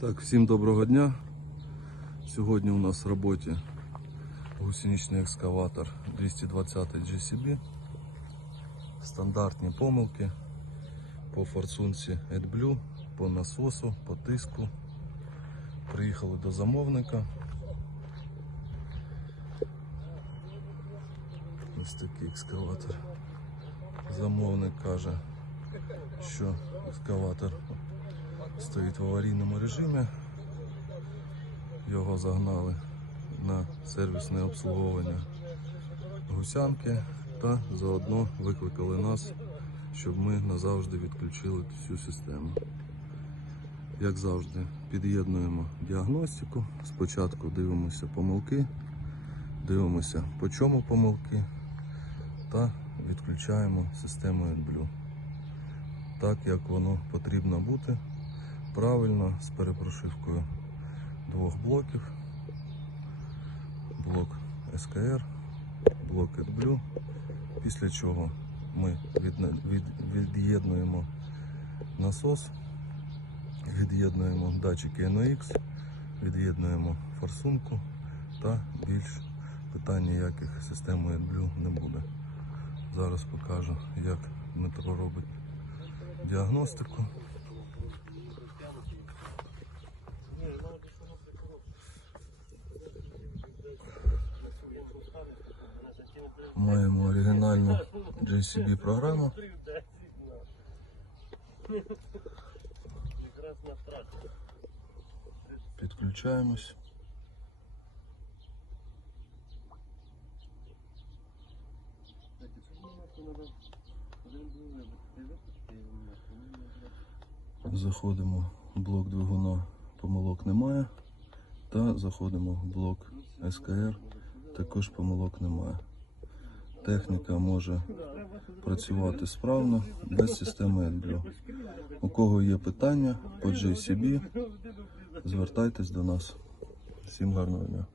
Так, всім доброго дня. Сьогодні у нас в роботі гусеничний екскаватор 220 GCB. Стандартні помилки по форсунці AdBlue, по насосу, по тиску. Приїхали до замовника. Ось такий екскаватор. Замовник каже, що екскаватор стоїть в аварійному режимі. Його загнали на сервісне обслуговування гусянки та заодно викликали нас, щоб ми назавжди відключили всю систему. Як завжди, під'єднуємо діагностику. Спочатку дивимося помилки, дивимося по чому помилки та відключаємо систему AdBlue. Так як воно потрібно бути правильно з перепрошивкою двох блоків. Блок СКР, блок AdBlue. Після чого ми від'єднуємо насос, від'єднуємо датчики NOx, від'єднуємо форсунку та більш питань ніяких системи AdBlue не буде. Зараз покажу, як Дмитро робить діагностику. Маємо оригінальну JCB програму. Підключаємось. Заходимо в блок двигуна, помилок немає. Та заходимо в блок СКР, також помилок немає. Техніка може працювати справно без системи AdBlue. У кого є питання по JCB, звертайтесь до нас. Всім гарного дня.